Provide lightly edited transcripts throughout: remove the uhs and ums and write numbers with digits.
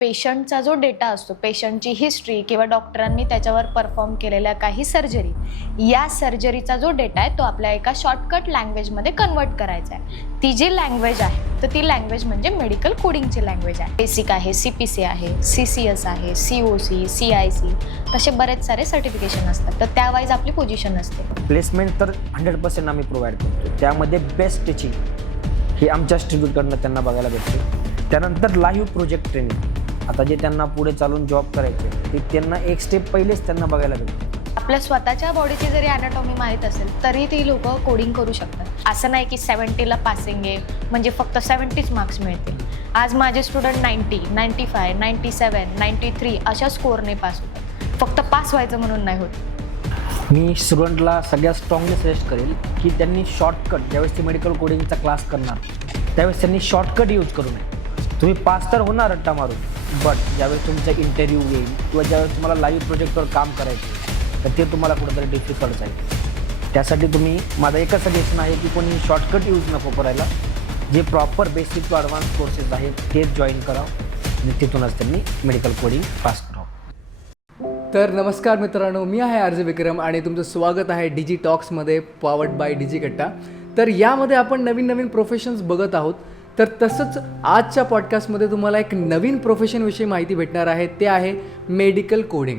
पेशंटचा जो डेटा असतो, पेशंटची हिस्ट्री किंवा डॉक्टरांनी त्याच्यावर परफॉर्म केलेल्या काही सर्जरी, या सर्जरीचा जो डेटा आहे तो आपल्या एका शॉर्टकट लँग्वेजमध्ये कन्वर्ट करायचा आहे. ती जी लँग्वेज आहे तर ती लँग्वेज म्हणजे मेडिकल कोडिंगची लँग्वेज आहे. बेसिक आहे, CPC आहे, CCS आहे, COC, CIC, तसे बरेच सारे सर्टिफिकेशन असतात. तर त्यावाईज आपली पोझिशन असते. प्लेसमेंट तर 100% आम्ही प्रोव्हाइड करतो. त्यामध्ये बेस्ट टीचिंग हे आमच्या स्टुडंटकडनं त्यांना बघायला भेटते. त्यानंतर लाईव्ह प्रोजेक्ट ट्रेनिंग, आता जे त्यांना पुढे चालून जॉब करायचे ते त्यांना एक स्टेप पहिलेच त्यांना बघायला भेटते. आपल्या स्वतःच्या बॉडीची जरी ॲनाटॉमी माहीत असेल तरी ती लोक कोडिंग करू शकतात. असं नाही की 70ला पासिंग आहे म्हणजे फक्त 70च मार्क्स मिळतील. आज माझे स्टुडंट 90, 95, 97, 93 अशा स्कोरने पास होतात. फक्त पास व्हायचं म्हणून नाही होत. मी स्टुडंटला सगळ्यात स्ट्रॉंगली सजेस्ट करेल की त्यांनी शॉर्टकट, ज्यावेळेस ते मेडिकल कोडिंगचा क्लास करणार त्यावेळेस त्यांनी शॉर्टकट यूज करू नये. तुम्ही पास तर होणार रट्टा मारून, बट ज्यावेळेस तुमचा इंटरव्ह्यू येईल किंवा ज्यावेळेस तुम्हाला लाईव्ह प्रोजेक्टवर काम करायचं तर ते तुम्हाला कुठेतरी डिफिकल्ट जाईल. त्यासाठी तुम्ही, माझं एकच सजेशन आहे की कोणी शॉर्टकट यूज नको करायला. जे proper basic to advance courses आहेत तेच जॉईन करावं आणि तिथूनच त्यांनी मेडिकल कोडिंग पास करावं. तर नमस्कार मित्रांनो, मी आहे RJ विक्रम आणि तुमचं स्वागत आहे डिजी टॉक्समध्ये, पॉवर्ड बाय डिजिकट्टा. तर यामध्ये आपण नवीन नवीन प्रोफेशन्स बघत आहोत. तर तसंच आजच्या पॉडकास्टमध्ये तुम्हाला एक नवीन प्रोफेशनविषयी माहिती भेटणार आहे, ते आहे मेडिकल कोडिंग.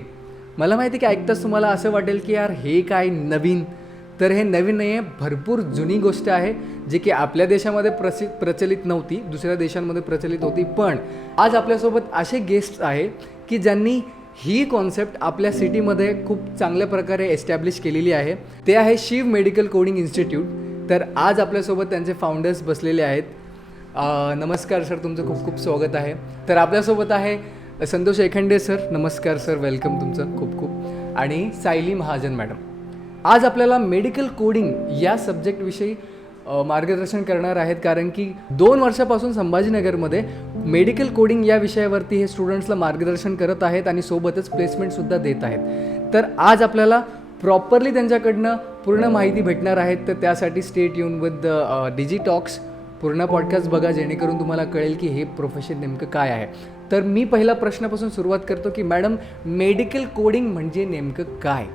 मला माहिती की ऐकताच तुम्हाला असं वाटेल की यार हे काय नवीन. तर हे नवीन नाही आहे, भरपूर जुनी गोष्ट आहे जी की आपल्या देशामध्ये प्रचलित नव्हती, दुसऱ्या देशांमध्ये प्रचलित होती. पण आज आपल्यासोबत असे गेस्ट आहे की ज्यांनी ही कॉन्सेप्ट आपल्या सिटीमध्ये खूप चांगल्या प्रकारे एस्टॅब्लिश केलेली आहे. ते आहे शिव मेडिकल कोडिंग इन्स्टिट्यूट. तर आज आपल्यासोबत त्यांचे फाउंडर्स बसलेले आहेत. नमस्कार सर, तुमचं खूप खूप स्वागत आहे. तर आपल्यासोबत आहे संतोष एखंडे सर. नमस्कार सर, वेलकम तुमचं खूप खूप. आणि सायली महाजन मॅडम आज आपल्याला मेडिकल कोडिंग या सब्जेक्टविषयी मार्गदर्शन करणार आहेत. कारण की 2 वर्षापासून संभाजीनगरमध्ये मेडिकल कोडिंग या विषयावरती हे स्टुडंट्सला मार्गदर्शन करत आहेत आणि सोबतच प्लेसमेंटसुद्धा देत आहेत. तर आज आपल्याला प्रॉपरली त्यांच्याकडनं पूर्ण माहिती भेटणार आहेत. तर त्यासाठी stay tune with Digi Talks. पूर्ण पॉडकास्ट बघा जेणेकरून तुम्हाला कळेल की हे प्रोफेशन नेमकं काय आहे. तर मी पहिला प्रश्नापासून सुरुवात करतो की मॅडम, मेडिकल कोडिंग म्हणजे नेमकं काय?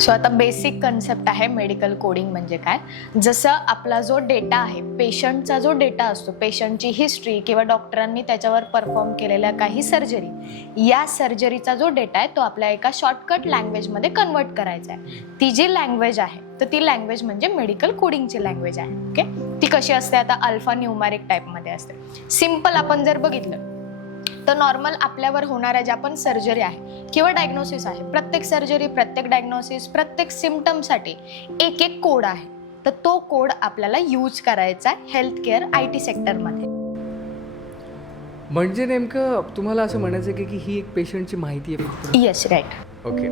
सो आता बेसिक कन्सेप्ट आहे मेडिकल कोडिंग म्हणजे काय. जसं आपला जो डेटा आहे, पेशंटचा जो डेटा असतो, पेशंटची हिस्ट्री किंवा डॉक्टरांनी त्याच्यावर परफॉर्म केलेल्या काही सर्जरी, या सर्जरीचा जो डेटा आहे तो आपल्या एका शॉर्टकट लँग्वेजमध्ये कन्वर्ट करायचा आहे. ती जी लँग्वेज आहे तर ती लँग्वेज म्हणजे मेडिकल कोडिंगची लँग्वेज आहे. ओके, ती कशी असते, आता अल्फा न्यूमॅरिक टाईपमध्ये असते. सिम्पल आपण जर बघितलं तर नॉर्मल आपल्यावर होणाऱ्या ज्या पण सर्जरी आहे किंवा डायग्नोसिस आहे, प्रत्येक सर्जरी, प्रत्येक डायग्नोसिस, प्रत्येक सिम्पटमसाठी एक एक कोड आहे. तर तो कोड आपल्याला यूज करायचा आहे हेल्थ केअर IT सेक्टरमध्ये. म्हणजे नेमकं तुम्हाला असं म्हणायचं की ही एक पेशंटची माहिती आहे? Yes, right. ओके.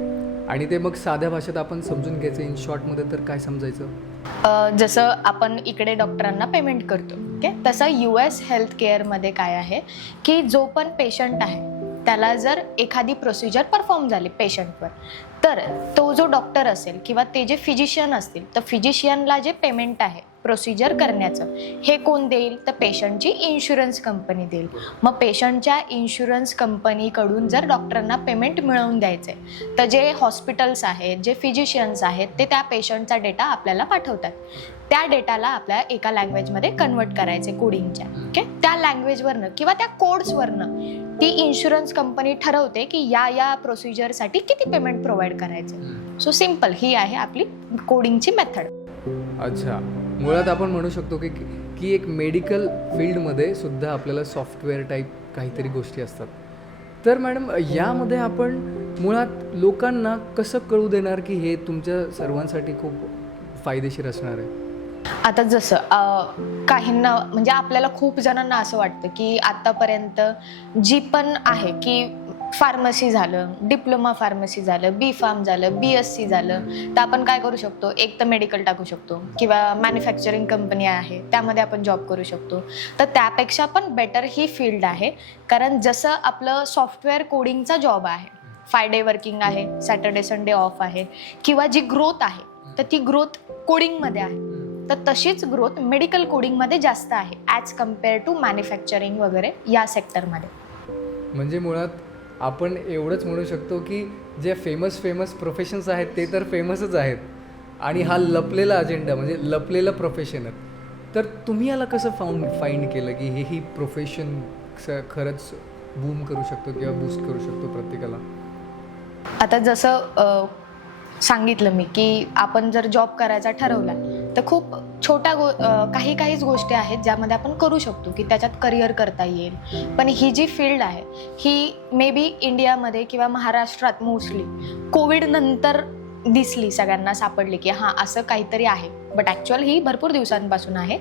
आणि ते मग साध्या भाषेत आपण समजून घ्यायचं इन शॉर्टमध्ये तर काय समजायचं? जसं आपण इकडे डॉक्टरांना पेमेंट करतो, ओके, तसं US हेल्थ केअरमध्ये काय आहे की जो पण पेशंट आहे त्याला जर एखादी प्रोसिजर परफॉर्म झाली पेशंटवर, तर तो जो डॉक्टर असेल किंवा ते जे फिजिशियन असतील तर फिजिशियनला जे पेमेंट आहे प्रोसिजर करण्याचं, हे कोण देईल तर पेशंटची इन्शुरन्स कंपनी देईल. मग पेशंटच्या इन्शुरन्स कंपनीकडून जर डॉक्टरांना पेमेंट मिळवून द्यायचं आहे तर जे हॉस्पिटल्स आहेत, जे फिजिशियन्स आहेत, ते त्या पेशंटचा डेटा आपल्याला पाठवतात. त्या डेटाला आपल्याला एका लँग्वेजमध्ये कन्वर्ट करायचे कोडिंगच्या. ओके, त्या लँग्वेजवरनं किंवा त्या कोड्सवरनं ती इन्शुरन्स कंपनी ठरवते की या प्रोसिजरसाठी किती पेमेंट प्रोव्हाइड करायचं. सो सिम्पल ही आहे आपली कोडिंगची मेथड. अच्छा, मुळात आपण म्हणू शकतो की एक मेडिकल फील्डमध्ये सुद्धा आपल्याला सॉफ्टवेअर टाईप काहीतरी गोष्टी असतात. तर मॅडम, यामध्ये आपण मुळात लोकांना कसं कळू देणार की हे तुमच्या सर्वांसाठी खूप फायदेशीर असणार आहे? आता जसं काहींना म्हणजे आपल्याला खूप जणांना असं वाटतं की आतापर्यंत जी पण आहे की फार्मसी झालं, डिप्लोमा फार्मसी झालं, B.Pharm झालं, BSc झालं, तर आपण काय करू शकतो, एक तर मेडिकल टाकू शकतो किंवा मॅन्युफॅक्चरिंग कंपनी आहे त्यामध्ये आपण जॉब करू शकतो. तर त्यापेक्षा पण बेटर ही फील्ड आहे. कारण जसं आपलं सॉफ्टवेअर कोडिंगचा जॉब आहे, 5 डे वर्किंग आहे, सॅटर्डे संडे ऑफ आहे, किंवा जी ग्रोथ आहे तर ती ग्रोथ कोडिंगमध्ये आहे. तर तशीच ग्रोथ मेडिकल कोडिंगमध्ये जास्त आहे ॲज कम्पेअर टू मॅन्युफॅक्चरिंग वगैरे या सेक्टरमध्ये. म्हणजे मुळात आपण एवढंच म्हणू शकतो की जे फेमस प्रोफेशन्स आहेत ते तर फेमसच आहेत आणि हा लपलेला अजेंडा म्हणजे लपलेलं प्रोफेशन आहे. तर तुम्ही याला कसं फाइंड केलं की ही प्रोफेशन खरंच बूम करू शकतो किंवा बूस्ट करू शकतो प्रत्येकाला? आता जसं सांगितलं मी की आपण जर जॉब करायचा ठरवला तर खूप काहीच गोष्टी आहेत ज्यामध्ये आपण करू शकतो की त्याच्यात करिअर करता येईल. पण ही जी फील्ड आहे ही मे बी इंडियामध्ये किंवा महाराष्ट्रात मोस्टली कोविड नंतर दिसली, सगळ्यांना सापडली की हां असं काहीतरी आहे. बट ॲक्च्युअल ही भरपूर दिवसांपासून आहे,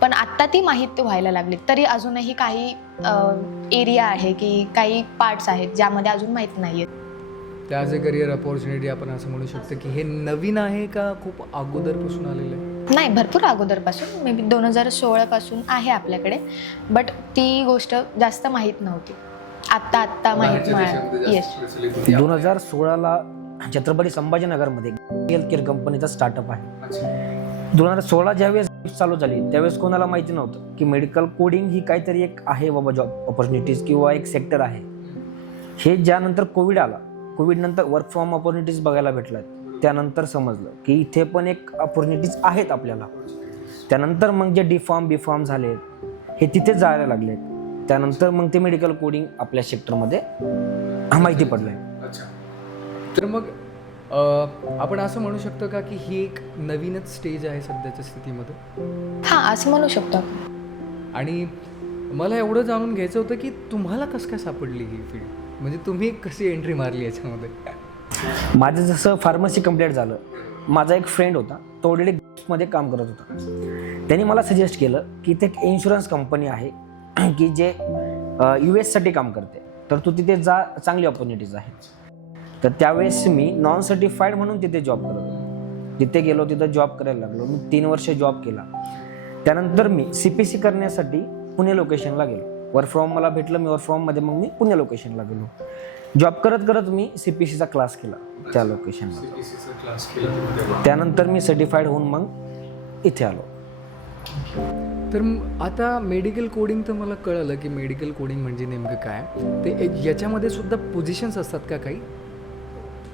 पण आत्ता ती माहिती व्हायला लागली. तरी अजूनही काही एरिया आहे की काही पार्ट्स आहेत ज्यामध्ये अजून माहीत नाही आहेत. त्या ॲज अ करिअर अपॉर्च्युनिटी आपण असं म्हणू शकतो की हे नवीन आहे का खूप अगोदरपासून आलेलं आहे? नाही, भरपूर अगोदरपासून, मे बी 2016 पासून आहे आपल्याकडे. बट ती गोष्ट जास्त माहीत नव्हती. आत्ता माहीत मिळाली. येस. 2016ला छत्रपती संभाजीनगरमध्ये हेल्थ केअर कंपनीचा स्टार्टअप आहे. 2016 ज्यावेळेस चालू झाली त्यावेळेस कोणाला माहिती नव्हतं की मेडिकल कोडिंग ही काहीतरी एक आहे बाबा, जॉब ऑपॉर्च्युनिटीज किंवा एक सेक्टर आहे. हे ज्यानंतर कोविड आला, कोविडनंतर वर्क फ्रॉम ऑपॉर्च्युनिटीज बघायला भेटल्यात, त्यानंतर समजलं की इथे पण एक ऑपॉर्च्युनिटीज आहेत आपल्याला. त्यानंतर मग जे D.Pharm B.Pharm झालेत हे तिथे जायला लागलेत. त्यानंतर मग ते मेडिकल कोडिंग आपल्या सेक्टरमध्ये माहिती पडलं आहे. तर मग आपण असं म्हणू शकतो का की ही एक नवीनच स्टेज आहे सध्याच्या स्थितीमध्ये? हां, असं म्हणू शकतो. आणि मला एवढं जाणून घ्यायचं होतं की तुम्हाला कसं काय सापडली ही फील्ड, म्हणजे तुम्ही कशी एंट्री मारली याच्यामध्ये? माझं जसं फार्मसी कंप्लीट झालं, माझा एक फ्रेंड होता, तो ऑलरेडी मध्ये काम करत होता. त्यांनी मला सजेस्ट केलं की इथे एक इन्शुरन्स कंपनी आहे की जे US काम करते, तर तू तिथे जा, चांगली ऑपॉर्च्युनिटीज आहेत. तर त्यावेळेस मी नॉन सर्टिफाईड म्हणून तिथे जॉब करत होतो. तिथे गेलो, तिथं जॉब करायला लागलो. मी 3 वर्ष जॉब केला. त्यानंतर मी CPC करण्यासाठी पुणे लोकेशनला गेलो. वर्क फ्रॉम मला भेटलं, मी वर्क फ्रॉममध्ये मग मी पुणे लोकेशनला गेलो. जॉब करत करत मी CPCचा क्लास केला त्या लोकेशनला. त्यानंतर मी सर्टिफाईड होऊन मग इथे आलो. तर आता मेडिकल कोडिंग तर मला कळलं की मेडिकल कोडिंग म्हणजे नेमकं काय ते. याच्यामध्ये सुद्धा पोझिशन्स असतात का काही,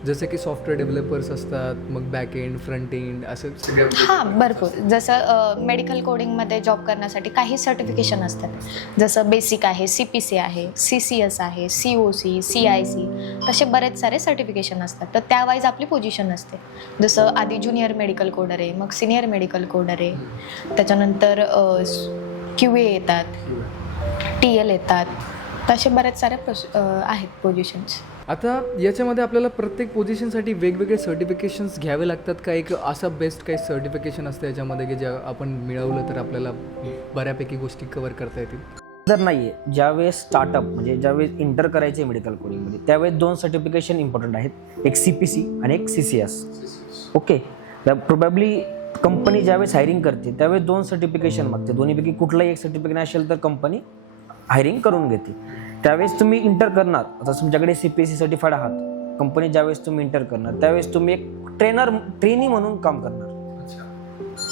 जसे की सॉफ्टवेअर डेव्हलपर्स असतात, मग बॅक एंड फ्रंट एंड असं सगळं? हां, भरपूर. जसं मेडिकल कोडिंगमध्ये जॉब करण्यासाठी काही सर्टिफिकेशन असतात. जसं बेसिक आहे, CPC आहे, CCS आहे, COC, CIC, तसे बरेच सारे सर्टिफिकेशन असतात. तर त्यावाईज आपली पोझिशन असते. जसं आधी ज्युनियर मेडिकल कोडर आहे, मग सिनियर मेडिकल कोडर आहे, त्याच्यानंतर QA येतात, TL येतात. तसे बरेच सारे आहेत पोझिशन्स. आता याच्यामध्ये आपल्याला प्रत्येक पोझिशनसाठी वेगवेगळे सर्टिफिकेशन्स घ्यावे लागतात का? एक असं बेस्ट काही सर्टिफिकेशन असतं याच्यामध्ये की ज्या आपण मिळवलं तर आपल्याला बऱ्यापैकी गोष्टी कव्हर करता येतील? तर नाही आहे. ज्यावेळेस स्टार्टअप म्हणजे ज्यावेळेस इंटर करायचे मेडिकल कोडिंगमध्ये, त्यावेळेस 2 सर्टिफिकेशन इम्पॉर्टंट आहेत, एक CPC आणि एक CCS. ओके, तर प्रोबॅबली कंपनी ज्यावेळेस हायरिंग करते त्यावेळेस 2 सर्टिफिकेशन मागते. दोन्हीपैकी कुठलंही एक सर्टिफिकेशन असेल तर कंपनी हायरिंग करून घेते. त्यावेळेस तुम्ही इंटर करणार, आता तुमच्याकडे CPC सर्टिफाईड आहात, कंपनी ज्यावेळेस तुम्ही इंटर करणार त्यावेळेस तुम्ही एक ट्रेनी म्हणून काम करणार.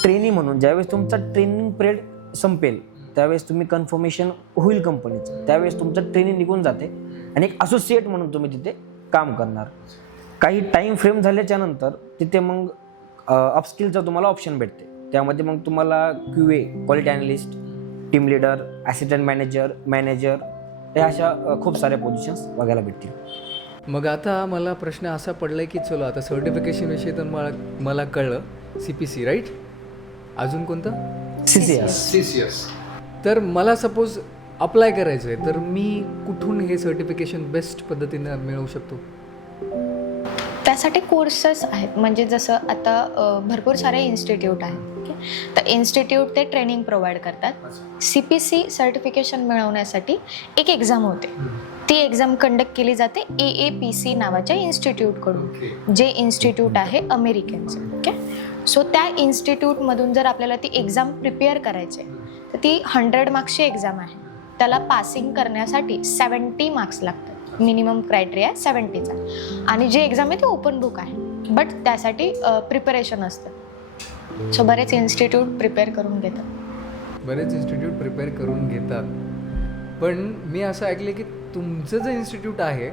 ट्रेनी म्हणून ज्यावेळेस तुमचा ट्रेनिंग पिरियड संपेल त्यावेळेस तुम्ही कन्फर्मेशन होईल कंपनीचं, त्यावेळेस तुमचं ट्रेनिंग निघून जाते आणि एक असोसिएट म्हणून तुम्ही तिथे काम करणार. काही टाईम फ्रेम झाल्याच्या नंतर तिथे मग अपस्किलचा तुम्हाला ऑप्शन भेटते. त्यामध्ये मग तुम्हाला QA, quality analyst, team leader, assistant manager या अशा खूप साऱ्या पोझिशन्स बघायला भेटतील. मग आता मला प्रश्न असा पडला की चलो आता सर्टिफिकेशनविषयी तर मला कळलं CPC, राईट? अजून कोणतं? CCS. तर मला सपोज अप्लाय करायचं आहे तर मी कुठून हे सर्टिफिकेशन बेस्ट पद्धतीनं मिळवू शकतो? त्यासाठी कोर्सेस आहेत. म्हणजे जसं आता भरपूर सारे इन्स्टिट्यूट आहेत. ओके, तर इन्स्टिट्यूट ते ट्रेनिंग प्रोव्हाइड करतात. CPC सर्टिफिकेशन मिळवण्यासाठी एक एक्झाम होते. ती एक्झाम कंडक्ट केली जाते AAPC नावाच्या इन्स्टिट्यूटकडून, जे इन्स्टिट्यूट आहे अमेरिकनचं. ओके, सो त्या इन्स्टिट्यूटमधून जर आपल्याला ती एक्झाम प्रिपेअर करायची आहे तर ती 100 मार्क्सची एक्झाम आहे. त्याला पासिंग करण्यासाठी 70 मार्क्स लागतात. मिनिमम क्रायटेरिया 70चा. आणि जी एक्झाम आहे ती ओपन बुक आहे, बट त्यासाठी प्रिपरेशन असतं. सो बरेच इन्स्टिट्यूट प्रिपेअर करून घेतात. बरेच इन्स्टिट्यूट प्रिपेअर करून घेतात, पण मी असं ऐकलं की तुमचं जे इन्स्टिट्यूट आहे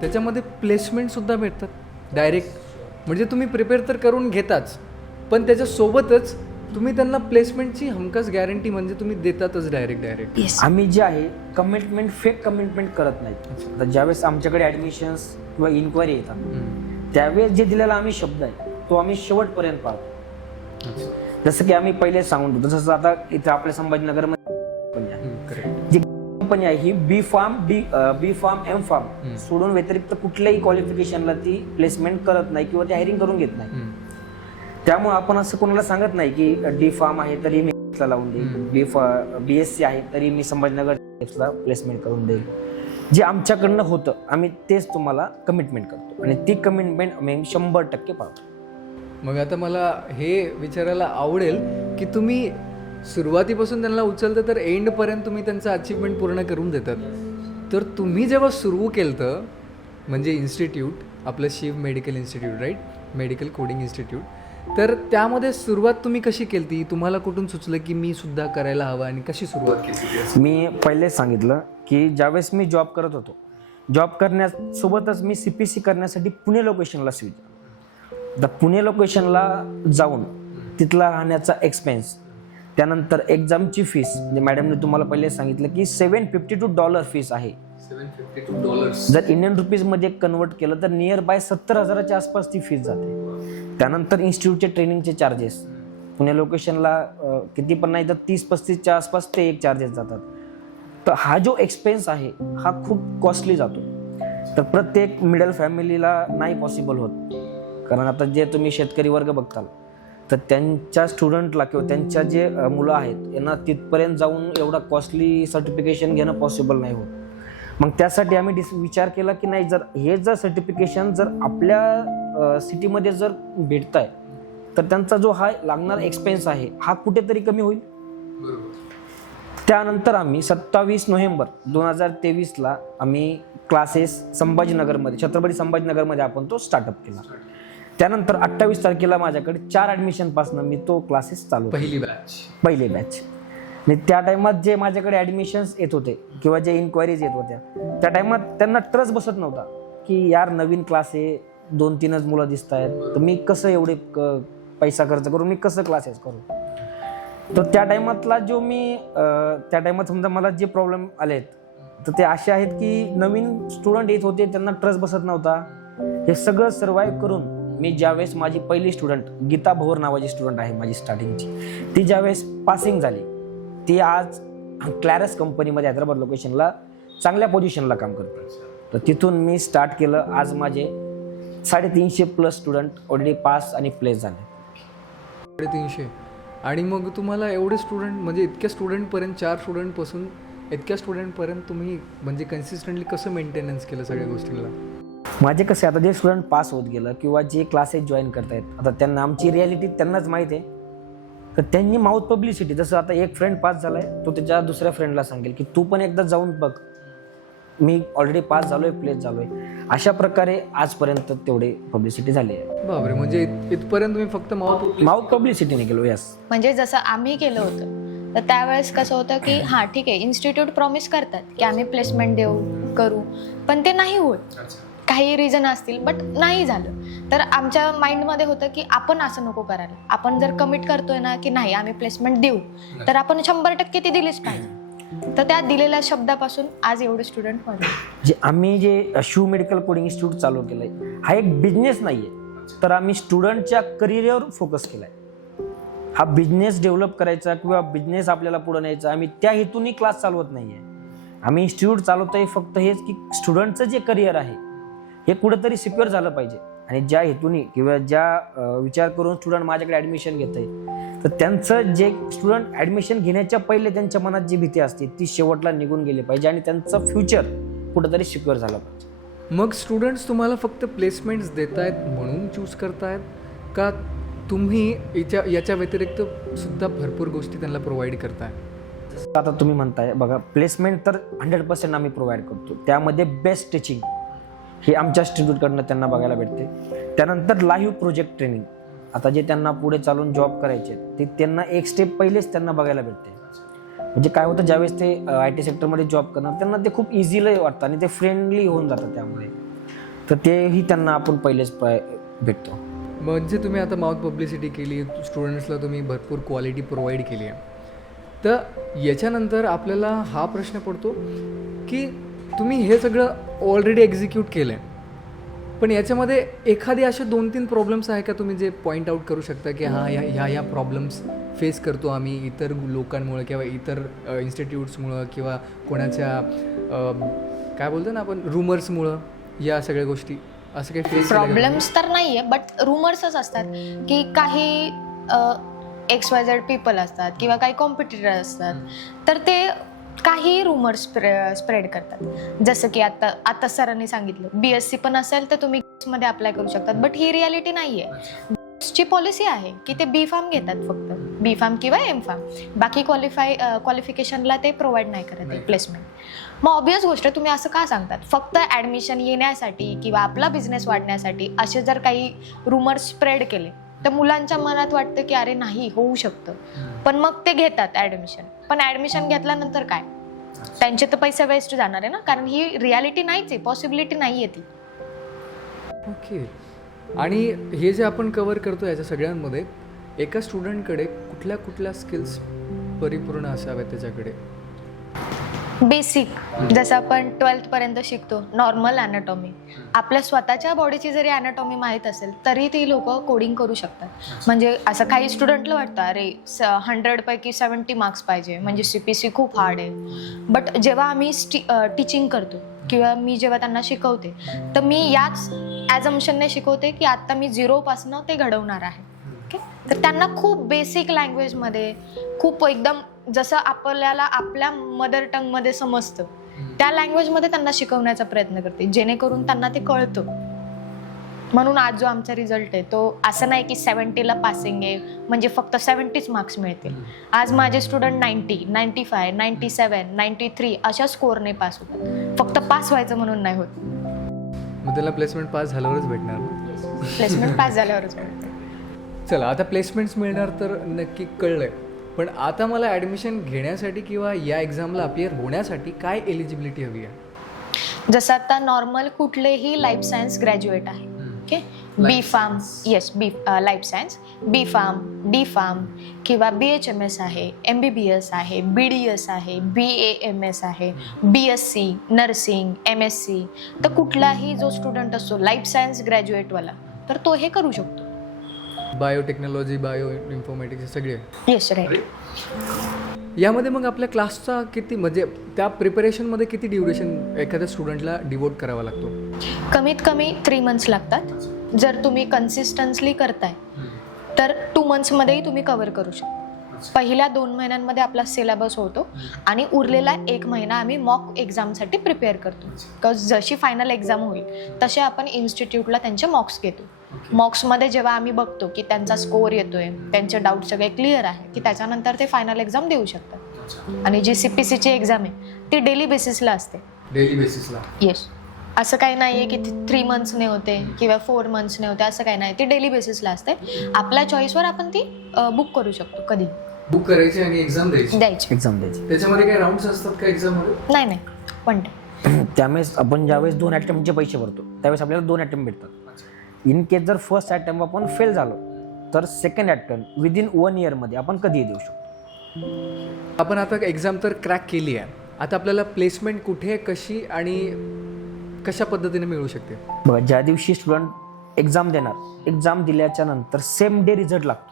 त्याच्यामध्ये प्लेसमेंटसुद्धा भेटतात डायरेक्ट. म्हणजे तुम्ही प्रिपेअर तर करून घेताच, पण त्याच्यासोबतच तुम्ही त्यांना प्लेसमेंटची हमखास गॅरंटी म्हणजे तुम्ही देतातच डायरेक्ट. आम्ही जे आहे कमिटमेंट, फेक कमिटमेंट करत नाही. आता ज्यावेळेस आमच्याकडे ॲडमिशन्स किंवा इन्क्वायरी येतात त्यावेळेस जे दिलेला आम्ही शब्द आहे तो आम्ही शेवटपर्यंत पाळतो. जसं की आम्ही पहिले सांगून होतो, जसं आता इथे आपल्या संभाजीनगरमध्ये जी कंपनी आहे ही बी फार्म एम फार्म सोडून व्यतिरिक्त कुठल्याही क्वालिफिकेशनला ती प्लेसमेंट करत नाही किंवा ती हायरिंग करून घेत नाही. त्यामुळे आपण असं कोणाला सांगत नाही की डी फार्म आहे तरी मी लावून देईल, BSc आहे तरी मी संभाजीनगरला प्लेसमेंट करून देईल. जे आमच्याकडनं होतं आम्ही तेच तुम्हाला कमिटमेंट करतो आणि ती कमिटमेंट आम्ही 100% पाळतो. मग आता मला हे विचारायला आवडेल की तुम्ही सुरुवातीपासून त्यांना उचलतं तर एंडपर्यंत तुम्ही त्यांचं अचिव्हमेंट पूर्ण करून देतात. तर तुम्ही जेव्हा सुरू केलं तर म्हणजे इन्स्टिट्यूट आपलं Shiv medical institute, right, medical coding institute, तर त्यामध्ये सुरुवात तुम्ही कशी केली ती? तुम्हाला कुठून सुचलं की मी सुद्धा करायला हवं आणि कशी सुरुवात केली? मी पहिलेच सांगितलं की ज्यावेळेस मी जॉब करत होतो, जॉब करण्यासोबतच मी CPC करण्यासाठी पुणे लोकेशनला स्विच. तर पुणे लोकेशनला जाऊन तिथला राहण्याचा एक्सपेन्स, त्यानंतर एक्झामची फीस, म्हणजे मॅडमने तुम्हाला पहिले सांगितलं की $752 फीस आहे. जर इंडियन रुपीजमध्ये कन्वर्ट केलं तर नियर बाय 70,000च्या आसपास ती फीस जाते. त्यानंतर इन्स्टिट्यूटचे ट्रेनिंगचे चार्जेस पुणे लोकेशनला किती पण नाही तर 30-35च्या आसपास ते एक चार्जेस जातात. तर हा जो एक्सपेन्स आहे हा खूप कॉस्टली जातो. तर प्रत्येक मिडल फॅमिलीला नाही पॉसिबल होत, कारण आता जे तुम्ही शेतकरी वर्ग बघताल तर त्यांच्या स्टुडंटला किंवा त्यांच्या जे मुलं आहेत यांना तिथपर्यंत जाऊन एवढा कॉस्टली सर्टिफिकेशन घेणं पॉसिबल नाही होत. मग त्यासाठी आम्ही विचार केला की नाही, जर हे जर सर्टिफिकेशन जर आपल्या सिटीमध्ये जर भेटत आहे तर त्यांचा जो हा लागणारा एक्सपेन्स आहे हा कुठेतरी कमी होईल. त्यानंतर आम्ही 27 नोव्हेंबर 2023ला आम्ही क्लासेस संभाजीनगरमध्ये, छत्रपती संभाजीनगरमध्ये आपण तो स्टार्टअप केला. त्यानंतर 28 तारखेला माझ्याकडे 4 ॲडमिशनपासून मी तो क्लासेस चालू, पहिली बॅच. आणि त्या टायमात जे माझ्याकडे ॲडमिशन्स येत होते किंवा जे इन्क्वायरीज येत होत्या त्या टायमात त्यांना ट्रस्ट बसत नव्हता की यार नवीन क्लास आहे, 2-3च मुलं दिसत आहेत, तर मी कसं एवढे पैसा खर्च करू, मी कसं क्लासेस करू. तर त्या टायमातला जो मी त्या टायमात समजा मला जे प्रॉब्लेम आले आहेत तर ते असे आहेत की नवीन स्टुडंट येत होते, त्यांना ट्रस्ट बसत नव्हता. हे सगळं सर्वाईव्ह करून मी ज्यावेळेस माझी पहिली स्टुडंट गीता भोर नावाची स्टुडंट आहे माझी स्टार्टिंगची, ती ज्यावेळेस पासिंग झाली ती आज क्लॅरस कंपनीमध्ये हैदराबाद लोकेशनला चांगल्या पोझिशनला काम करते. तर तिथून मी स्टार्ट केलं. आज माझे 350+ स्टुडंट ऑलरेडी पास आणि प्लेस झाले. 350. आणि मग तुम्हाला एवढे स्टुडंट म्हणजे इतक्या स्टुडंटपर्यंत, 4 स्टुडंटपासून इतक्या स्टुडंटपर्यंत तुम्ही म्हणजे कन्सिस्टंटली कसं मेंटेनन्स केलं सगळ्या गोष्टीला? माझे कसे आता जे स्टुडंट पास होत गेलं किंवा जे क्लासेस जॉईन करतायत, आता त्यांना आमची रिॲलिटी त्यांनाच माहीत आहे. तर त्यांनी माउथ पब्लिसिटी, जसं आता एक फ्रेंड पास झालाय तो त्याच्या दुसऱ्या फ्रेंडला सांगेल की तू पण एकदा जाऊन बघ, मी ऑलरेडी पास झालोय, प्लेस झालोय. अशा प्रकारे आजपर्यंत तेवढे पब्लिसिटी झाली आहे. बापरे, म्हणजे इथपर्यंत तुम्ही फक्त माउथ पब्लिसिटीने गेलो. यस. म्हणजे जसं आम्ही केलं होतं तर त्यावेळेस कसं होतं की हां ठीक आहे, इन्स्टिट्यूट प्रॉमिस करतात की आम्ही प्लेसमेंट देऊ करू, पण ते नाही होत, काही रिझन असतील, बट नाही झालं. तर आमच्या माइंडमध्ये होतं की आपण असं नको करायला. आपण जर कमिट करतोय ना की नाही आम्ही प्लेसमेंट देऊ, तर आपण 100% ती दिलीच पाहिजे. तर त्या दिलेल्या शब्दापासून आज एवढे स्टुडंट होते. जे आम्ही जे शिव मेडिकल कोडिंग इन्स्टिट्यूट चालू केलंय हा एक बिझनेस नाहीये, तर आम्ही स्टुडंटच्या करिअरवर फोकस केलाय. हा बिझनेस डेव्हलप करायचा किंवा बिझनेस आपल्याला पुढे न्यायचा, आम्ही त्या हेतूने क्लास चालवत नाहीये. आम्ही इन्स्टिट्यूट चालवतोय फक्त हेच की स्टुडंटचं जे करिअर आहे हे कुठेतरी सिक्युअर झालं पाहिजे. आणि ज्या हेतूने किंवा ज्या विचार करून स्टुडंट माझ्याकडे ॲडमिशन घेत आहे तर त्यांचं जे स्टुडंट ॲडमिशन घेण्याच्या पहिले त्यांच्या मनात जी भीती असते ती शेवटला निघून गेली पाहिजे आणि त्यांचं फ्युचर कुठेतरी सिक्युअर झालं पाहिजे. मग स्टुडंट्स तुम्हाला फक्त प्लेसमेंट्स देत आहेत म्हणून चूज करतायत का तुम्ही याच्या व्यतिरिक्त सुद्धा भरपूर गोष्टी त्यांना प्रोव्हाइड करताय? आता तुम्ही म्हणताय बघा, प्लेसमेंट तर 100% आम्ही प्रोव्हाइड करतो. त्यामध्ये बेस्ट टीचिंग हे आमच्या इन्स्टिट्यूटकडनं त्यांना बघायला भेटते. त्यानंतर लाईव्ह प्रोजेक्ट ट्रेनिंग आता जे त्यांना पुढे चालून जॉब करायचे ते त्यांना एक स्टेप पहिलेच त्यांना बघायला भेटते. म्हणजे काय होतं, ज्यावेळेस ते IT सेक्टरमध्ये जॉब करणार त्यांना ते खूप इझिली वाटतं आणि ते फ्रेंडली होऊन जातं त्यामुळे. तर तेही त्यांना आपण पहिलेच भेटतो. म्हणजे तुम्ही आता माउथ पब्लिसिटी केली, स्टुडंट्सला तुम्ही भरपूर क्वालिटी प्रोव्हाइड केली आहे. तर याच्यानंतर आपल्याला हा प्रश्न पडतो की तुम्ही हे सगळं ऑलरेडी एक्झिक्यूट केलं आहे, पण याच्यामध्ये एखादी असे 2-3 प्रॉब्लेम्स आहे का तुम्ही जे पॉईंट आऊट करू शकता की हां ह्या प्रॉब्लेम्स फेस करतो आम्ही इतर लोकांमुळे किंवा इतर इन्स्टिट्यूट्समुळं किंवा कोणाच्या काय बोलतो ना आपण रुमर्समुळं, या सगळ्या गोष्टी असं काही फेस प्रॉब्लेम्स तर नाहीये, बट रुमर्सच असतात की काही XYZ पीपल असतात किंवा काही कॉम्पिटिटर असतात, तर ते काही रुमर्स स्प्रेड करतात. जसं की आता सरांनी सांगितलं BSc पण असेल तर तुम्ही मध्ये अप्लाय करू शकतात, बट ही रियालिटी नाहीये. ची पॉलिसी आहे की ते B.Pharm घेतात, फक्त B.Pharm किंवा M.Pharm, बाकी क्वालिफिकेशनला ते प्रोव्हाइड नाही करत प्लेसमेंट. मग ऑब्वियस गोष्ट, तुम्ही असं का सांगतात? फक्त ॲडमिशन येण्यासाठी किंवा आपला बिझनेस वाढण्यासाठी असे जर काही रुमर्स स्प्रेड केले तर मुलांच्या मनात वाटतं की अरे नाही, होऊ शकतं, पण मग ते घेतात ॲडमिशन. पण ॲडमिशन घेतल्यानंतर काय, त्यांचे तर पैसे वेस्ट जाणार आहे ना, कारण ही रियालिटी नाहीच आहे, पॉसिबिलिटी नाही आहे ती. ओके. आणि हे जे आपण कव्हर करतो याच्या सगळ्यांमध्ये एका स्टुडंटकडे कुठल्या स्किल्स परिपूर्ण असाव्यात त्याच्याकडे? बेसिक, जसं आपण 12th पर्यंत शिकतो, नॉर्मल ॲनाटॉमी, आपल्या स्वतःच्या बॉडीची जरी ॲनाटॉमी माहीत असेल तरी ती लोक कोडिंग करू शकतात. म्हणजे असं काही स्टुडंटला वाटतं अरे 100 पैकी 70 मार्क्स पाहिजे, म्हणजे CPC खूप हार्ड आहे. बट जेव्हा आम्ही टीचिंग करतो किंवा मी जेव्हा त्यांना शिकवते तर मी याच ॲझम्पशनने शिकवते की आत्ता मी 0 पासनं ते घडवणार आहे. ओके, तर त्यांना खूप बेसिक लँग्वेजमध्ये, खूप एकदम जसं आपल्याला आपल्या मदर टंगमध्ये समजतं त्या लँग्वेजमध्ये त्यांना शिकवण्याचा प्रयत्न करते, जेणेकरून त्यांना ते कळतं. म्हणून आज जो आमचा रिझल्ट आहे तो असं नाही की 70ला पासिंग आहे म्हणजे फक्त 70च मार्क्स मिळतील. आज माझे स्टुडंट 90, 95, 97, 93 अशा स्कोरने पास होतात. फक्त पास व्हायचं म्हणून नाही होत. मग त्याला प्लेसमेंट पास झाल्यावरच भेटणार ना? प्लेसमेंट पास झाल्यावरच मिळतं. चला, आता प्लेसमेंट्स मिळणार तर नक्की कळलंय, पण आता मला ॲडमिशन घेण्यासाठी किंवा या एक्झामला अपियर होण्यासाठी काय एलिजिबिलिटी हवी आहे? जसं आता नॉर्मल कुठलेही लाईफ सायन्स ग्रॅज्युएट आहे, okay, B.Pharm, yes, life science, B.Pharm, D.Pharm किंवा BHMS आहे, MBBS आहे, BDS आहे, BAMS आहे, BSc, नर्सिंग, MSc, तर कुठलाही जो स्टुडंट असतो लाईफ सायन्स ग्रॅज्युएटवाला तर तो हे करू शकतो. बायोटेक्नॉलॉजी, बायो इन्फॉर्मॅटिक्स सगळे? Yes, right. यामध्ये मग आपल्या क्लासचा किती, म्हणजे त्या प्रिपरेशनमध्ये किती ड्युरेशन एखाद्या स्टुडंटला डिवोट करावा लागतो? कमीत कमी 3 months लागतात. जर तुम्ही कन्सिस्टन्सली करताय तर 2 monthsमध्येही तुम्ही कव्हर करू शकता. पहिल्या 2 महिन्यांमध्ये आपला सिलेबस होतो आणि उरलेला 1 महिना आम्ही मॉक एक्झामसाठी प्रिपेअर करतो. बिकॉज जशी फायनल एक्झाम होईल तसे आपण इन्स्टिट्यूटला त्यांचे मॉक्स घेतो. मॉक्समध्ये जेव्हा आम्ही बघतो की त्यांचा स्कोअर येतोय, त्यांचे डाऊट सगळे क्लिअर आहे, की त्याच्यानंतर ते फायनल एक्झाम देऊ शकतात. आणि जी CPCची एक्झाम आहे ती डेली बेसिसला असते. डेली बेसिसला? येस. असं काही नाही आहे की 3 monthsने होते किंवा 4 monthsने होते, असं काही नाही. ती डेली बेसिसला असते. आपल्या चॉईसवर आपण ती बुक करू शकतो, कधी बुक करायची आणि एक्झाम द्यायची. एक्झाम द्यायची. त्याच्यामध्ये काही राऊंड्स असतात का एक्झाममध्ये? नाही, पण त्यावेळेस आपण ज्यावेळेस 2 अटेम्प्टचे पैसे भरतो त्यावेळेस आपल्याला 2 अटेम्प्ट भेटतात. इन केस जर फर्स्ट अटेम्प्ट आपण फेल झालो तर सेकंड अटेम्प्ट विदिन 1 yearमध्ये आपण कधीही देऊ शकतो. आपण आता एक्झाम तर क्रॅक केली आहे, आता आपल्याला प्लेसमेंट कुठे, कशी आणि कशा पद्धतीने मिळू शकते? बघा, ज्या दिवशी स्टुडंट एक्झाम देणार, एक्झाम दिल्याच्या नंतर सेम डे रिझल्ट लागतो.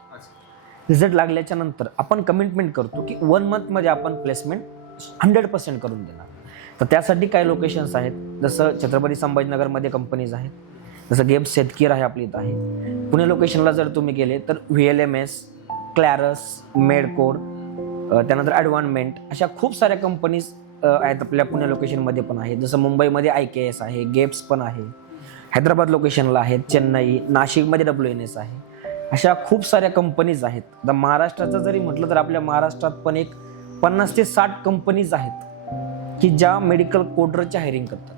रिझल्ट लागल्याच्या नंतर आपण कमिटमेंट करतो की 1 monthमध्ये आपण प्लेसमेंट 100% करून देणार. तर त्यासाठी काही लोकेशन्स आहेत, जसं छत्रपती संभाजीनगरमध्ये कंपनीज आहेत, जसं गेम्स सेटकीर आहे आपली इथं आहे. पुणे लोकेशनला जर तुम्ही गेले तर VLMS, क्लॅरस, मेडकोड, त्यानंतर ॲडव्हान्समेंट, अशा खूप साऱ्या कंपनीज आहेत आपल्या पुणे लोकेशनमध्ये पण आहेत. जसं मुंबईमध्ये IKS आहे, गेप्स पण आहे, हैदराबाद लोकेशनला आहेत, चेन्नई, नाशिकमध्ये WNS आहे. अशा खूप साऱ्या कंपनीज आहेत. आता महाराष्ट्राचं जरी म्हटलं तर आपल्या महाराष्ट्रात पण एक 50 ते 60 कंपनीज आहेत की ज्या मेडिकल कोडरची हायरिंग करतात.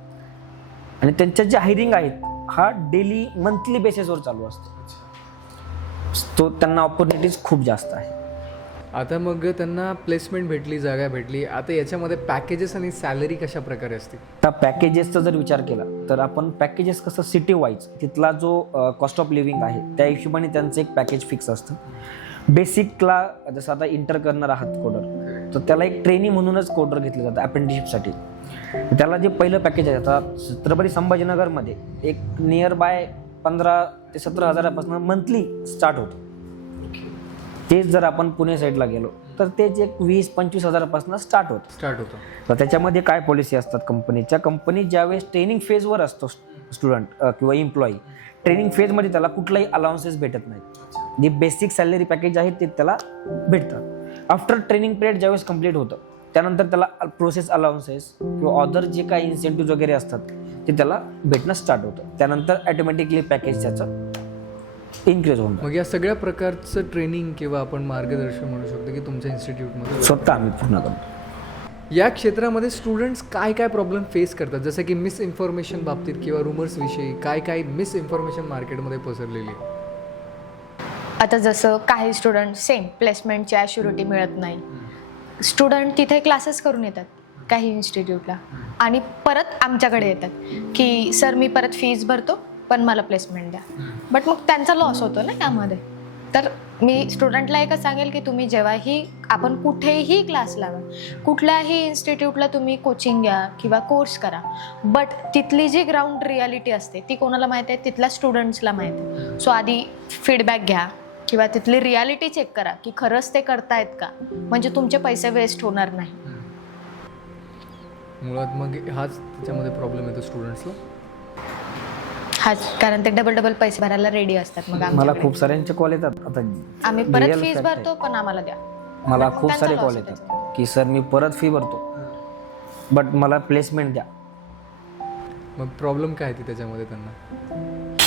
आणि त्यांच्या ज्या हायरिंग आहेत हा डेली मंथली बेसिसवर चालू असतो. तो त्यांना ऑपॉर्च्युनिटीज खूप जास्त आहे. आता मग त्यांना प्लेसमेंट भेटली, जागा भेटली, आता याच्यामध्ये पॅकेजेस आणि सॅलरी कशा प्रकारे असते? आता पॅकेजेसचा जर विचार केला तर आपण पॅकेजेस कसं सिटी वाईज तिथला जो कॉस्ट ऑफ लिव्हिंग आहे त्या हिशोबाने त्यांचं एक पॅकेज फिक्स असतं. बेसिकला जसं आता इंटर करणार आहात कोडर, तर त्याला एक ट्रेनिंग म्हणूनच कोडर घेतलं जातं अप्रेंटिसशिपसाठी. त्याला जे पहिलं पॅकेज आहे, आता छत्रपती संभाजीनगरमध्ये एक नियर बाय 15 ते 17 हजारापासून मंथली स्टार्ट होतं. तेच जर आपण पुणे साईडला गेलो तर तेच एक 20-25 हजारापासून स्टार्ट होतं. तर त्याच्यामध्ये काय पॉलिसी असतात कंपनीच्या, कंपनी ज्यावेळेस ट्रेनिंग फेजवर असतो स्टुडंट किंवा एम्प्लॉई, ट्रेनिंग फेजमध्ये त्याला कुठलाही अलाउन्सेस भेटत नाहीत. जे बेसिक सॅलरी पॅकेज आहे ते त्याला भेटतं. आफ्टर ट्रेनिंग पिरियड ज्यावेळेस कंप्लीट होतं त्यानंतर त्याला प्रोसेस अलाउन्सेस किंवा अदर जे काही इन्सेंटिव्ह वगैरे असतात ते त्याला भेटणं स्टार्ट होतं. त्यानंतर ॲटोमॅटिकली पॅकेज त्याचं इन्क्रीज होऊन मग या सगळ्या प्रकारचं ट्रेनिंग किंवा आपण मार्गदर्शन म्हणू शकतो की तुमच्या इन्स्टिट्यूटमध्ये स्वतः आम्ही पूर्ण करतो. या क्षेत्रामध्ये स्टुडंट्स काय काय प्रॉब्लेम फेस करतात, जसं की मिसइन्फॉर्मेशन बाबतीत किंवा रुमर्सविषयी काय काय मिसइन्फॉर्मेशन मार्केटमध्ये पसरलेली आहे? आता जसं काही स्टुडंट सेम प्लेसमेंटची ॲश्युरिटी मिळत नाही. स्टुडंट तिथे क्लासेस करून येतात काही इन्स्टिट्यूटला आणि परत आमच्याकडे येतात की सर मी परत फीज भरतो पण मला प्लेसमेंट द्या. बट मग त्यांचा लॉस होतो ना त्यामध्ये. तर मी स्टुडंटला एकच सांगेल की तुम्ही जेव्हाही आपण कुठेही क्लास लावा, कुठल्याही इन्स्टिट्यूटला तुम्ही कोचिंग घ्या किंवा कोर्स करा, बट तिथली जी ग्राउंड रियालिटी असते ती कोणाला माहीत आहे? तिथल्या स्टुडंट्सला माहीत आहे. सो आधी फीडबॅक घ्या किंवा तिथली रियालिटी चेक करा की खरंच ते करतायत का, म्हणजे तुमचे पैसे वेस्ट होणार नाही. मुळात मग हाच त्याच्यामध्ये प्रॉब्लेम येतो स्टुडंट्सला. हाच कारण ते डबल पैसे भरायला रेडी असतात. मग मला आमच्याकडे खूप साऱ्यांचे कॉल येतात. आता आम्ही परत real फीज fact आहे. भरतो पण आम्हाला द्या. मला मग खूप त्यांचा सारे loss कॉल होतो. येतात की सर मी परत फी भरतो बट मला प्लेसमेंट द्या. मग प्रॉब्लेम काय आहे त्याच्यामध्ये त्यांना?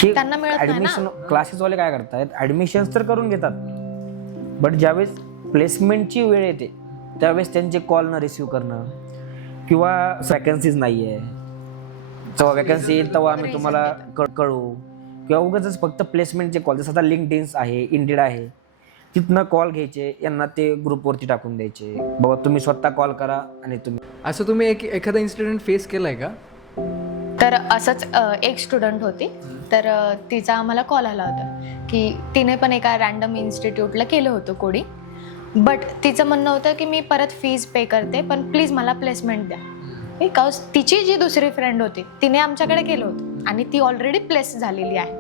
त्यांना मिळत नाही ना. ऍडमिशन क्लासेसवाले काय करतायत, ऍडमिशन्स तर करून घेतात बट ज्यावेळेस प्लेसमेंटची वेळ येते त्यावेळेस त्यांचे कॉल न रिसिव्ह करणं किंवा वॅकन्सीज नाही आहे, जेव्हा वॅकन्सी येईल तेव्हा आम्ही तुम्हाला कळवू, किंवा उगाच फक्त प्लेसमेंटचे कॉल. जसं आता लिंक्डइन्स आहे, इंडिड आहे, तिथनं कॉल घ्यायचे, यांना ते ग्रुपवरती टाकून द्यायचे, बाबा तुम्ही स्वतः कॉल करा आणि तुम्ही. असं तुम्ही एखादा इन्सिडेंट फेस केला आहे का? तर असंच एक स्टुडंट होती. तर तिचा आम्हाला कॉल आला होता की तिने पण एका रँडम इन्स्टिट्यूटला केलं होतं कोडिंग, बट तिचं म्हणणं होतं की मी परत फीज पे करते पण प्लीज मला प्लेसमेंट द्या. बिकॉज तिची जी दुसरी फ्रेंड होती तिने आमच्याकडे केलं होतं आणि ती ऑलरेडी प्लेस झालेली आहे.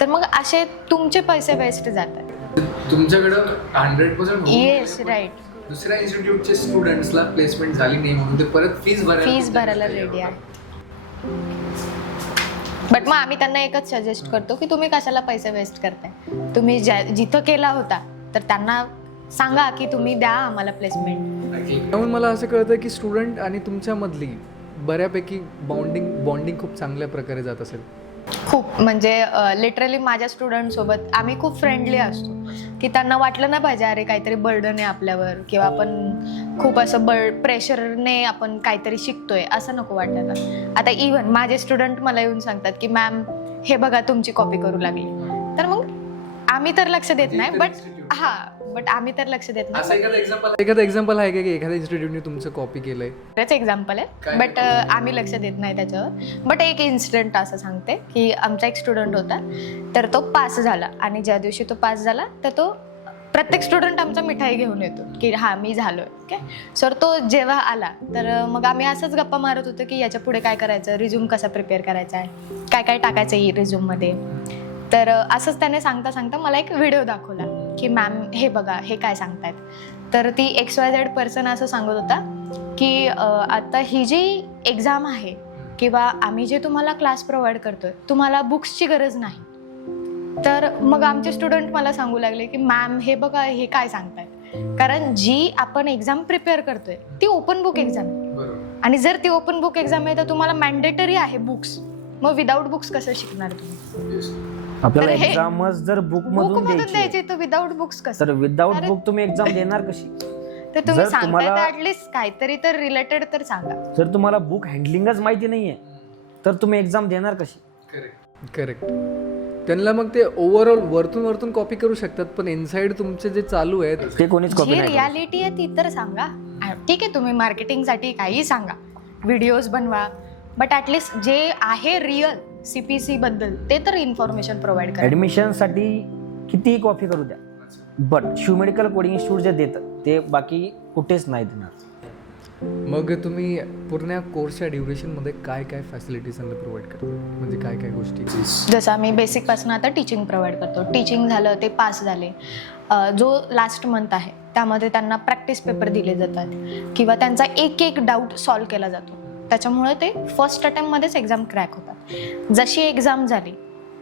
तर मग असे तुमचे पैसे वेस्ट जातात. तुमच्याकडं 100% येस राईट. दुसऱ्या इन्स्टिट्यूटचे स्टुडंट्सला प्लेसमेंट झाली नाही म्हणून ते परत फीज भरायला रेडी आहे. बट मग आम्ही त्यांना एकच सजेस्ट करतो की तुम्ही कशाला पैसे वेस्ट करताय. तुम्ही जिथं केला होता तर त्यांना सांगा की तुम्ही द्या आम्हाला प्लेसमेंट. त्यामुळे मला असं कळतं की स्टुडंट आणि तुमच्यामधली बऱ्यापैकी बॉन्डिंग खूप चांगल्या प्रकारे जात असेल. खूप म्हणजे लिटरली माझ्या स्टुडंटसोबत आम्ही खूप फ्रेंडली असतो की त्यांना वाटलं नाही पाहिजे अरे काहीतरी बर्डन आहे आपल्यावर किंवा आपण खूप असं प्रेशरने आपण काहीतरी शिकतोय असं नको वाटायला. आता इव्हन माझे स्टुडंट मला येऊन सांगतात की मॅम हे बघा तुमची कॉपी करू लागली. तर मग आम्ही तर लक्ष देत नाही बट आम्ही तर लक्ष देत नाही. एखादा एक्झाम्पल आहे का की एखाद्या इन्स्टिट्यूटने तुमचं कॉपी केलंय? त्याच एक्झाम्पल आहे बट आम्ही लक्ष देत नाही त्याच्यावर. बट एक इन्सिडेंट असं सांगते की आमचा एक स्टुडंट होता तर तो पास झाला आणि ज्या दिवशी तो पास झाला तर तो प्रत्येक स्टुडंट आमचा मिठाई घेऊन येतो की हा मी झालोय. ओके सर तो जेव्हा आला तर मग आम्ही असंच गप्पा मारत होतो की याच्या पुढे काय करायचं, रिझ्यूम कसा प्रिपेअर करायचा आहे, काय काय टाकायचं आहे रिझ्यूममध्ये. तर असंच त्याने सांगता सांगता मला एक व्हिडिओ दाखवला की मॅम हे बघा हे काय सांगतायत. तर ती XYZ पर्सन असं सांगत होता की आता ही जी एक्झाम आहे किंवा आम्ही जे तुम्हाला क्लास प्रोव्हाइड करतोय तुम्हाला बुक्सची गरज नाही. तर मग आमचे स्टुडंट मला सांगू लागले की मॅम हे बघा हे काय सांगतायत, कारण जी आपण एक्झाम प्रिपेअर करतोय ती ओपन बुक एक्झाम आहे आणि जर ती ओपन बुक एक्झाम आहे तर तुम्हाला मॅन्डेटरी आहे बुक्स. मग विदाऊट बुक्स कसं शिकणार तुम्ही? आपल्याला एक्झामच जर बुक मधून द्यायची तर विदाऊट बुक्स कसं? तर विदाऊट बुक तुम्ही एक्झाम देणार कशी? तर तुम्ही सांगताय तर ऍटलीस्ट काहीतरी तर रिलेटेड तर सांगा. जर तुम्हाला बुक हँडलिंगच माहिती नाहीये तर तुम्ही एक्झाम देणार कशी? करेक्ट. त्यांना मग ते ओव्हरऑल वरतून कॉपी करू शकतात, पण इनसाइड तुमचे जे चालू आहेत ते कोणीच कॉपी जी नाही करत. रियालिटी आहे ती तर सांगा. ठीक आहे, तुम्ही मार्केटिंगसाठी काही सांगा, व्हिडिओज बनवा, बट ॲटलिस्ट जे आहे रिअल CPC बद्दल ते तर इन्फॉर्मेशन प्रोव्हाइड करा. ॲडमिशनसाठी कितीही कॉपी करू द्या, but Shiv medical coding institute जे देतं ते बाकी कुठेच नाही देणार. मग तुम्ही पूर्ण कोर्सच्या ड्युरेशनमध्ये काय काय फॅसिलिटीज त्यांना प्रोव्हाइड करता, म्हणजे काय काय गोष्टी? जसं आम्ही बेसिकपासून आता टीचिंग प्रोव्हाइड करतो. टीचिंग झालं, ते पास झाले, जो लास्ट मंथ आहे त्यामध्ये त्यांना प्रॅक्टिस पेपर दिले जातात किंवा त्यांचा एक एक डाऊट सॉल्व केला जातो. त्याच्यामुळे ते फर्स्ट अटेम्प्टमध्येच एक्झाम क्रॅक होतात. जशी एक्झाम झाली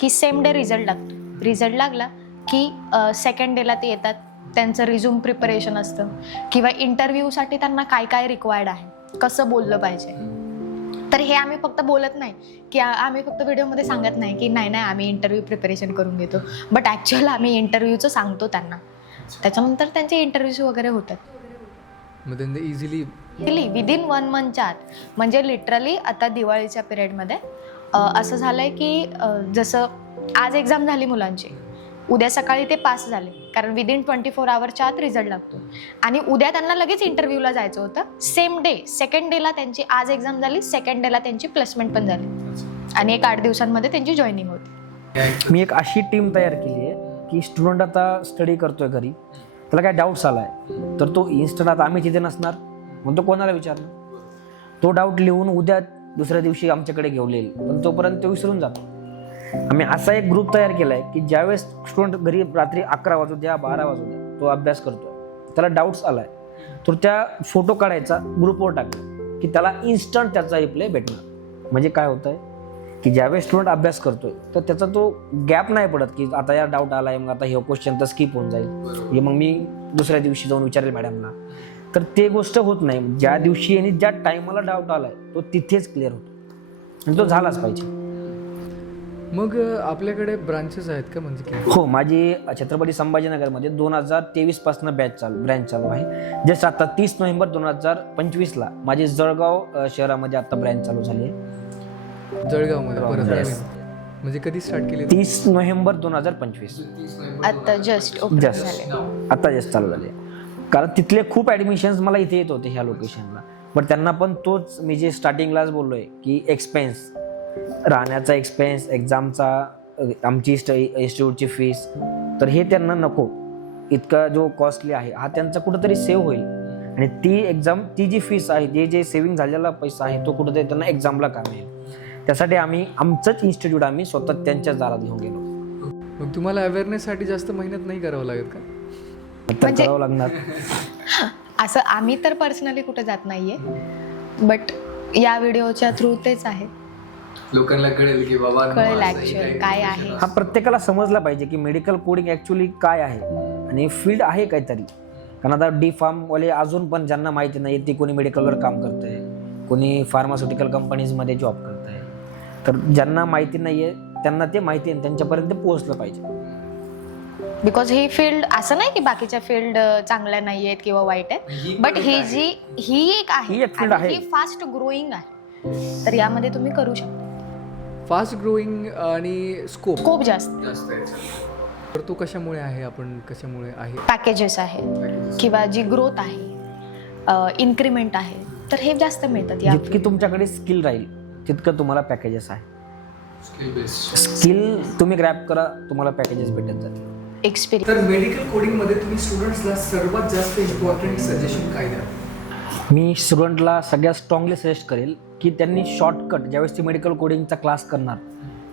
की सेम डे रिझल्ट लागतो. रिझल्ट लागला की सेकंड डेला ते येतात, त्यांचं रिझ्यूम प्रिपरेशन असतं किंवा इंटरव्ह्यूसाठी त्यांना काय काय रिक्वायर्ड आहे, कसं बोललं पाहिजे. तर हे आम्ही फक्त बोलत नाही की आम्ही फक्त व्हिडिओमध्ये सांगत नाही की नाही आम्ही इंटरव्ह्यू प्रिपरेशन करून घेतो, बट ॲक्च्युअल आम्ही इंटरव्ह्यूचं सांगतो त्यांना. त्याच्यानंतर त्यांचे इंटरव्ह्यूज वगैरे होतात. मग त्यांना इझिली विदिन 1 मंथच्या आत. म्हणजे लिटरली आता दिवाळीच्या पिरियडमध्ये असं झालं आहे की जसं आज एक्झाम झाली मुलांची, उद्या सकाळी ते पास झाले, कारण विदिन 24 आवरच्या आत रिझल्ट लागतो, आणि उद्या त्यांना लगेच इंटरव्ह्यूला जायचं होतं. सेम डे सेकंड डेला त्यांची आज एक्झाम झाली, सेकंड डेला त्यांची प्लेसमेंट पण झाली आणि 8 दिवसांमध्ये त्यांची जॉईनिंग होती. मी एक अशी टीम तयार केली आहे की स्टुडंट आता स्टडी करतोय घरी, त्याला काय डाऊट्स आला आहे तर तो इन्स्टंट, आता आम्ही तिथे नसणार म्हणून तो कोणाला विचारणार, तो डाऊट लिहून उद्या दुसऱ्या दिवशी आमच्याकडे घेऊन येईल, पण तोपर्यंत तो विसरून जातो. आम्ही असा एक ग्रुप तयार केला आहे की ज्यावेळेस स्टुडंट घरी रात्री 11 वाजू द्या 12 वाजू द्या तो अभ्यास करतो, त्याला डाऊट्स आला आहे तर त्या फोटो काढायचा ग्रुपवर टाकला की त्याला इन्स्टंट त्याचा रिप्लाय भेटणार. म्हणजे काय होतं आहे की ज्यावेळेस स्टुडंट अभ्यास करतोय तर त्याचा तो गॅप नाही पडत की आता या डाऊट आला आहे, मग आता हे क्वेश्चन तर स्किप होऊन जाईल, हे मग मी दुसऱ्या दिवशी जाऊन विचारेल मॅडमला. तर ते गोष्ट होत नाही. ज्या दिवशी आणि ज्या टायमाला डाऊट आलाय तो तिथेच क्लिअर होतो आणि तो झालाच पाहिजे. मग आपल्याकडे ब्रांचेस आहेत का, म्हणजे की? हो, माझी छत्रपती संभाजीनगरमध्ये 2023 पासून ब्रँच चालू आहे. जस्ट आता 30 नोव्हेंबर 2025ला माझी जळगाव शहरामध्ये आता ब्रँच चालू झाली आहे. जळगावमध्ये परत नवीन. म्हणजे कधी स्टार्ट केली? 30 नोव्हेंबर 2025 आता जस्ट ओपन झाले. आता जस्ट चालू झाले. कारण तिथले खूप ॲडमिशन्स मला इथे येत होते ह्या लोकेशनला, पण त्यांना पण तोच मी जे स्टार्टिंगलाच बोललोय की एक्सपेन्स, राहण्याचा एक्सपेन्स, एक्झामचा, आमची इन्स्टिट्यूटची फीस, तर हे त्यांना नको. इतका जो कॉस्टली आहे हा त्यांचा कुठंतरी सेव्ह होईल आणि ती जी फीस आहे, जे सेव्हिंग झालेला पैसा आहे तो कुठंतरी त्यांना एक्झामला काम येईल. त्यासाठी आम्ही आमचंच इन्स्टिट्यूट आम्ही स्वतः त्यांच्याच दारात घेऊन गेलो. मग तुम्हाला अवेअरनेससाठी जास्त मेहनत नाही करावं लागत का? तर करावं लागणार. असं आम्ही तर पर्सनली कुठे जात नाहीये, बट या व्हिडिओच्या थ्रू तेच आहे, लोकांना कळेल की बाबा कळेल ऍक्च्युअल काय आहे. हा प्रत्येकाला समजला पाहिजे की मेडिकल कोडिंग ॲक्च्युअली काय आहे आणि फील्ड आहे काहीतरी. कारण आता D.Pharm वाले अजून पण ज्यांना माहिती नाही ते कोणी मेडिकलवर काम करत आहे, कोणी फार्मास्युटिकल कंपनीजमध्ये जॉब करत आहे. तर ज्यांना माहिती नाही आहे त्यांना ते माहिती आहे, त्यांच्यापर्यंत पोहोचलं पाहिजे. बिकॉज ही फील्ड असं नाही की बाकीच्या फील्ड चांगल्या नाही आहेत किंवा वाईट आहेत, बट ही एक ही एक field आहे, आहे. ही फास्ट ग्रोईंग आहे. तर यामध्ये तुम्ही करू शकता. फास्ट ग्रोईंग आणि स्कोप खूप जास्त तर तो कशामुळे आहे, आपण कशामुळे आहे? पॅकेजेस आहेत किंवा जी ग्रोथ आहे, इन्क्रीमेंट आहे, तर हे जास्त मिळतात. या जितकी तुमच्याकडे स्किल राहील तितकं तुम्हाला पॅकेजेस आहे. स्किल तुम्ही ग्रॅप करा, तुम्हाला पॅकेजेस भेटत जातील. एक्सपिरियन्स. तर मेडिकल कोडिंगमध्ये तुम्ही स्टुडंट्सला सर्वात जास्त इम्पॉर्टंट सजेशन काय द्या? मी स्टुडंटला सगळ्यात स्ट्रॉंगली सजेस्ट करेल की त्यांनी शॉर्टकट, ज्यावेळेस ते मेडिकल कोडिंगचा क्लास करणार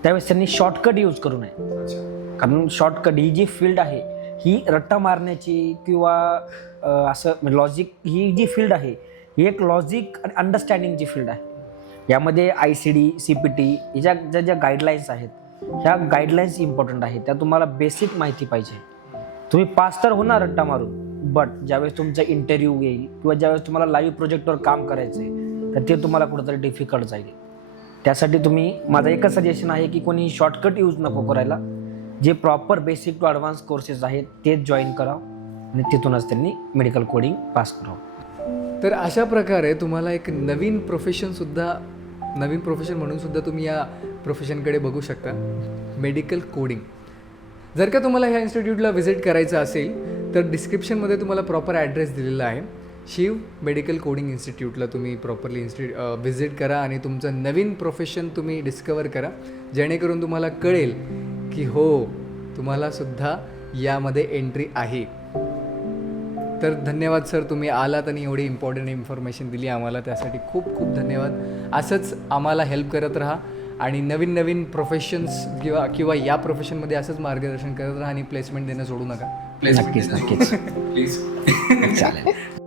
त्यावेळेस त्यांनी शॉर्टकट यूज करू नये. कारण शॉर्टकट ही जी फील्ड आहे ही रट्टा मारण्याची किंवा असं लॉजिक, ही जी फील्ड आहे ही एक लॉजिक आणि अंडरस्टँडिंगची फील्ड आहे. यामध्ये ICD, CPT ह्या ज्या गाईडलाईन्स आहेत ह्या गाईडलाईन्स इम्पॉर्टंट आहेत. त्या तुम्हाला बेसिक माहिती पाहिजे. तुम्ही पास तर होणार रट्टा मारून, बट ज्यावेळेस तुमचा इंटरव्ह्यू येईल किंवा ज्यावेळेस तुम्हाला लाईव्ह प्रोजेक्टवर काम करायचं आहे तर ते तुम्हाला कुठंतरी डिफिकल्ट जाईल. त्यासाठी तुम्ही, माझं एकच सजेशन आहे की कोणी शॉर्टकट यूज नको करायला. जे proper basic to advance courses आहेत तेच जॉईन करावं आणि तिथूनच त्यांनी मेडिकल कोडिंग पास करावं. तर अशा प्रकारे तुम्हाला एक नवीन प्रोफेशनसुद्धा नवीन प्रोफेशन म्हणून सुद्धा तुम्ही या प्रोफेशनकडे बघू शकता, मेडिकल कोडिंग. जर का तुम्हाला ह्या इन्स्टिट्यूटला व्हिजिट करायचं असेल तर डिस्क्रिप्शनमध्ये तुम्हाला प्रॉपर ॲड्रेस दिलेला आहे. शिव मेडिकल कोडिंग इन्स्टिट्यूटला तुम्ही प्रॉपरली व्हिजिट करा आणि तुमचं नवीन प्रोफेशन तुम्ही डिस्कवर करा, जेणेकरून तुम्हाला कळेल की हो तुम्हालासुद्धा यामध्ये एंट्री आहे. तर धन्यवाद सर, तुम्ही आलात आणि एवढी इम्पॉर्टंट इन्फॉर्मेशन दिली आम्हाला, त्यासाठी खूप खूप धन्यवाद. असंच आम्हाला हेल्प करत राहा आणि नवीन नवीन प्रोफेशन्स किंवा या प्रोफेशनमध्ये असंच मार्गदर्शन करत राहा आणि प्लेसमेंट देणं सोडू नका. नक्कीच प्लीज चालेल.